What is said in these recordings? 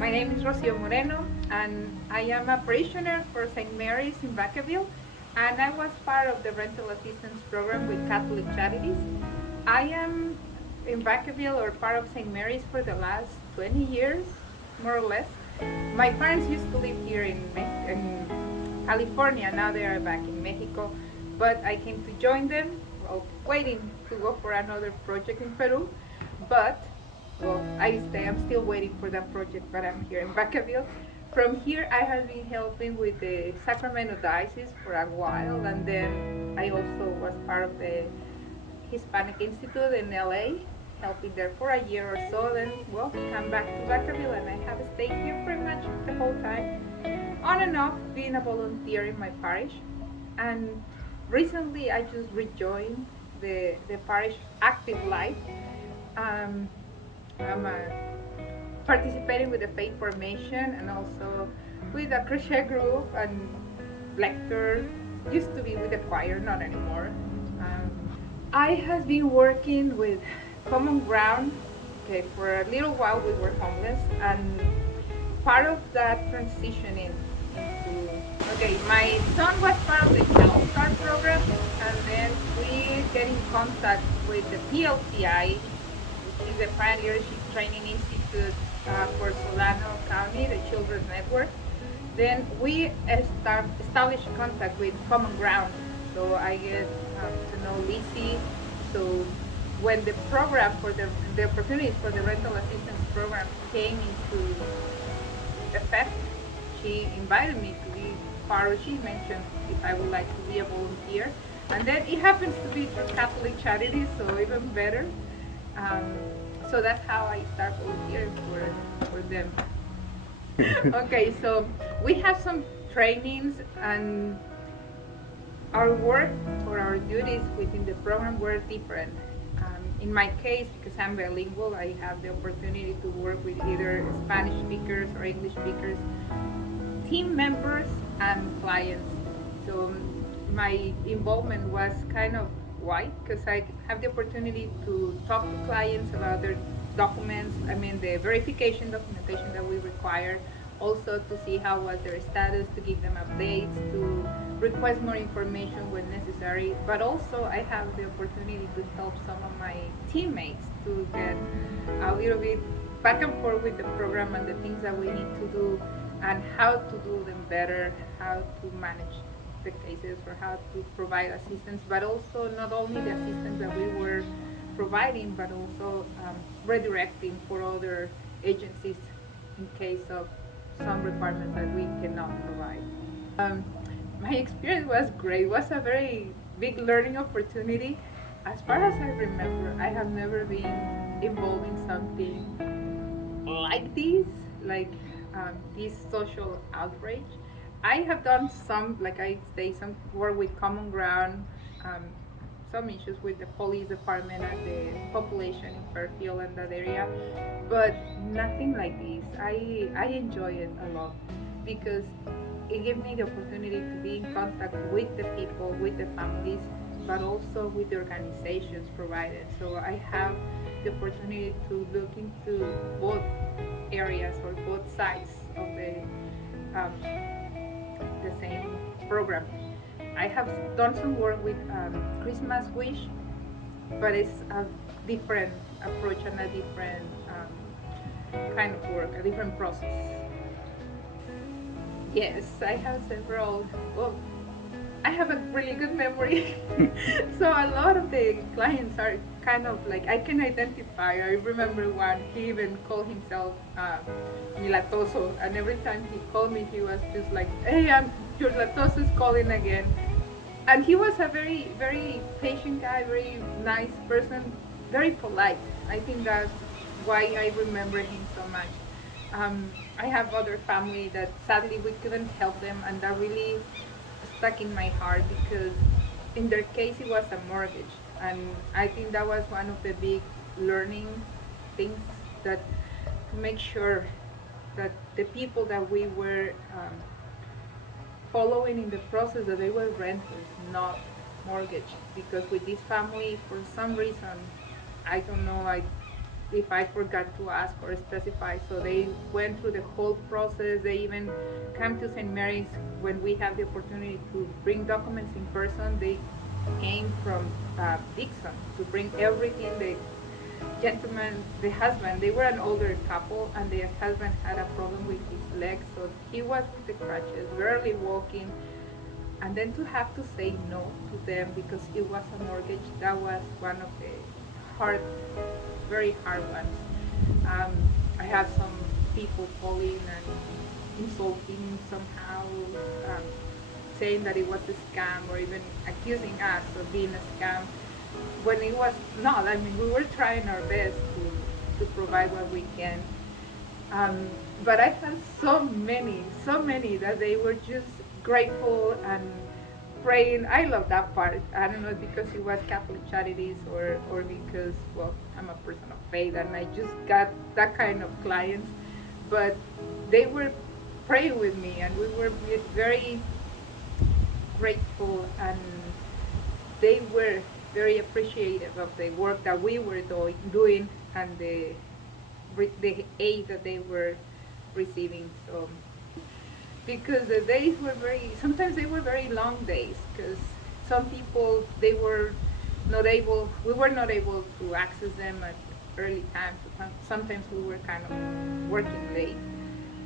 My name is Rocio Moreno, and I am a parishioner for St. Mary's in Vacaville, and I was part of the rental assistance program with Catholic Charities. I am in Vacaville or part of St. Mary's for the last 20 years, more or less. My parents used to live here in California. Now they are back in Mexico, but I came to join them, well, waiting to go for another project in Peru, but well, I'm still waiting for that project, but I'm here in Vacaville. From here, I have been helping with the Sacramento Diocese for a while, and then I also was part of the Hispanic Institute in LA, helping there for a year or so. Then, well, come back to Vacaville, and I have stayed here pretty much the whole time, on and off, being a volunteer in my parish. And recently, I just rejoined the parish active life. I'm participating with the faith formation and also with a crochet group and lecture. Used to be with the choir, not anymore. I have been working with Common Ground. Okay, for a little while we were homeless, and part of that transitioning into, okay, my son was part of the Health Start program, and then we get in contact with the PLCI, which is the Parent Leadership Training Institute for Solano County, the Children's Network. Then we establish contact with Common Ground. So I get to know Lizzie. So when the program for the opportunities for the rental assistance program came into effect, she invited me to be part of, she mentioned if I would like to be a volunteer. And then it happens to be through Catholic Charities, so even better. So that's how I start volunteering for them. Okay, so we have some trainings, and our work or our duties within the program were different. In my case, because I'm bilingual, I have the opportunity to work with either Spanish speakers or English speakers, team members, and clients. So my involvement was kind of wide, because I have the opportunity to talk to clients about their documents, the verification documentation that we require, also to see how was their status, to give them updates, to request more information when necessary, but also I have the opportunity to help some of my teammates to get a little bit back and forth with the program and the things that we need to do and how to do them better, how to manage the cases or how to provide assistance, but also not only the assistance that we were providing, but also redirecting for other agencies in case of some requirements that we cannot provide. My experience was great. It was a very big learning opportunity. As far as I remember, I have never been involved in something like this social outrage. I have done some, like I say, some work with Common Ground, some issues with the police department and the population in Fairfield and that area, but nothing like this. I enjoy it a lot because it gives me the opportunity to be in contact with the people, with the families, but also with the organizations provided. So I have the opportunity to look into both areas or both sides of the same program. I have done some work with Christmas Wish, but it's a different approach and a different kind of work, a different process. Yes, I have several. Well, I have a really good memory, so a lot of the clients are kind of like I can identify. I remember one. He even called himself Milatoso, and every time he called me, he was just like, "Hey, your Latoso is calling again." And he was a very, very patient guy, very nice person, very polite. I think that's why I remember him so much. I have other family that sadly we couldn't help them, and that really stuck in my heart because in their case it was a mortgage, and I think that was one of the big learning things, that to make sure that the people that we were following in the process, that they were renters, not mortgage. Because with this family, for some reason, I don't know, if I forgot to ask or specify. So they went through the whole process. They even come to St. Mary's when we have the opportunity to bring documents in person. They came from Dixon to bring everything. The gentleman, the husband, they were an older couple, and the husband had a problem with his legs, so he was with the crutches, barely walking. And then to have to say no to them because it was a mortgage, that was one of the hard, very hard ones. I had some people calling and insulting somehow, saying that it was a scam or even accusing us of being a scam when it was not. I mean, we were trying our best to provide what we can. But I had so many that they were just grateful and praying. I love that part. I don't know, because it was Catholic Charities or because, well, I'm a person of faith and I just got that kind of clients. But they were praying with me and we were very grateful, and they were very appreciative of the work that we were doing and the aid that they were receiving. So because the days were sometimes they were very long days, because some people, we were not able to access them at early times. Sometimes we were kind of working late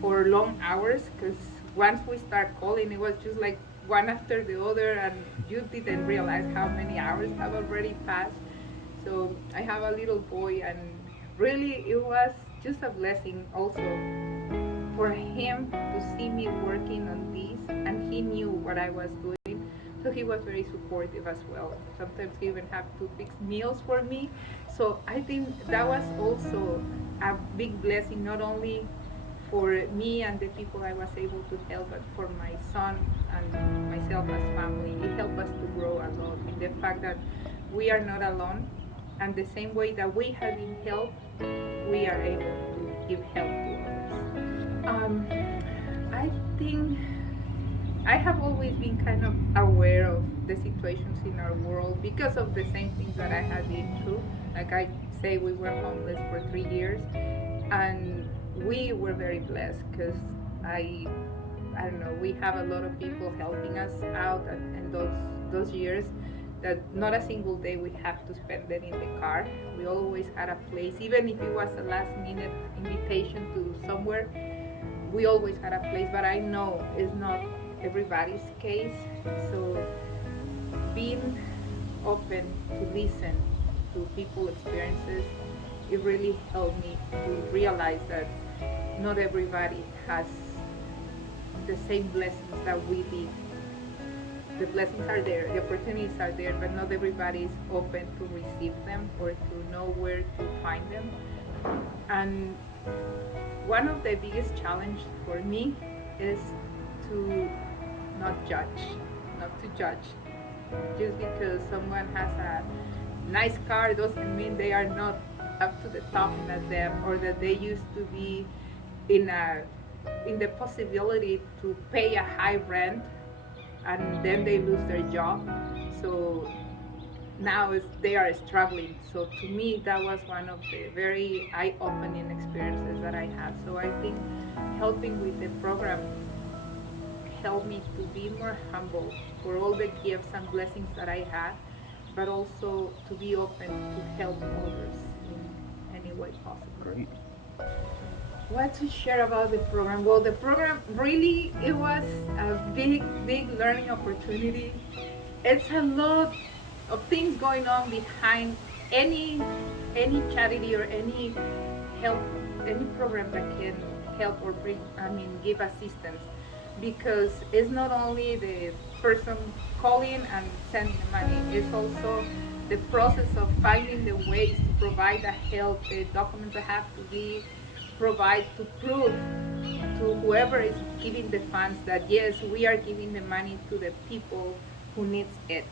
or long hours, because once we start calling, it was just like one after the other, and you didn't realize how many hours have already passed. So I have a little boy, and really it was just a blessing also for him to see me working on this, and he knew what I was doing, so he was very supportive as well. Sometimes he even had to fix meals for me. So I think that was also a big blessing, not only for me and the people I was able to help, but for my son and myself as family. It helped us to grow a lot in the fact that we are not alone, and the same way that we have been helped, we are able to give help to others. I think I have always been kind of aware of the situations in our world because of the same things that I had been through. Like I say, we were homeless for 3 years, and we were very blessed because I don't know, we have a lot of people helping us out in those years, that not a single day we have to spend it in the car. We always had a place, even if it was a last minute invitation to somewhere, we always had a place. But I know it's not everybody's case, so being open to listen to people's experiences, it really helped me to realize that not everybody has the same blessings that we did. The blessings are there, the opportunities are there, but not everybody is open to receive them or to know where to find them. And one of the biggest challenges for me is to not judge. Just because someone has a nice car doesn't mean they are not up to the top as them, or that they used to be in the possibility to pay a high rent and then they lose their job. So now they are struggling. So to me, that was one of the very eye-opening experiences that I had. So I think helping with the program helped me to be more humble for all the gifts and blessings that I had, but also to be open to help others in any way possible. What to share about the program? Well, the program really, it was a big learning opportunity. It's a lot of things going on behind any charity or any help, any program that can help or give assistance, because it's not only the person calling and sending the money, it's also the process of finding the ways to provide the help, the documents that have to be provide to prove to whoever is giving the funds that yes, we are giving the money to the people who needs it.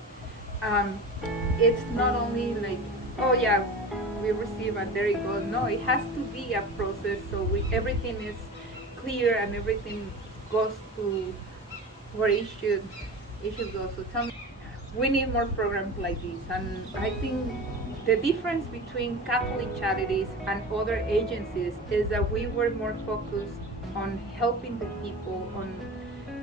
It's not only like, oh yeah, we receive and there you go. No, it has to be a process, so everything is clear and everything goes to where it should go. So tell me, we need more programs like this, and I think the difference between Catholic Charities and other agencies is that we were more focused on helping the people, on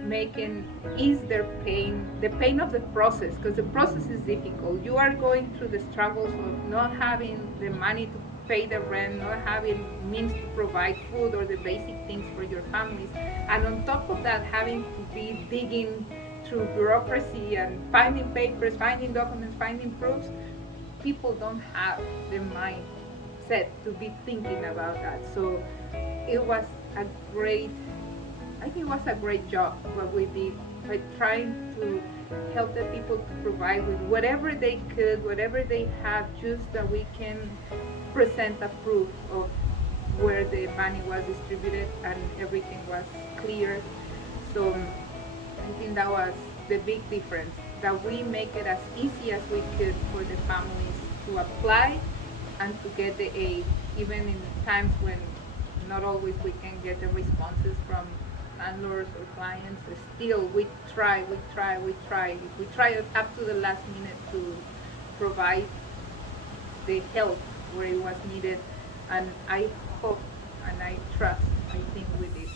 making ease their pain, the pain of the process, because the process is difficult. You are going through the struggles of not having the money to pay the rent, not having means to provide food or the basic things for your families, and on top of that, having to be digging through bureaucracy and finding papers, finding documents, finding proofs. People don't have the mindset to be thinking about that. So it was a great, I think it was a great job what we did, by trying to help the people to provide with whatever they could, whatever they have, just that we can present a proof of where the money was distributed and everything was clear. So I think that was the big difference, that we make it as easy as we could for the families to apply and to get the aid, even in times when not always we can get the responses from landlords or clients. Still, we try up to the last minute to provide the help where it was needed, and I hope and I trust, I think we did.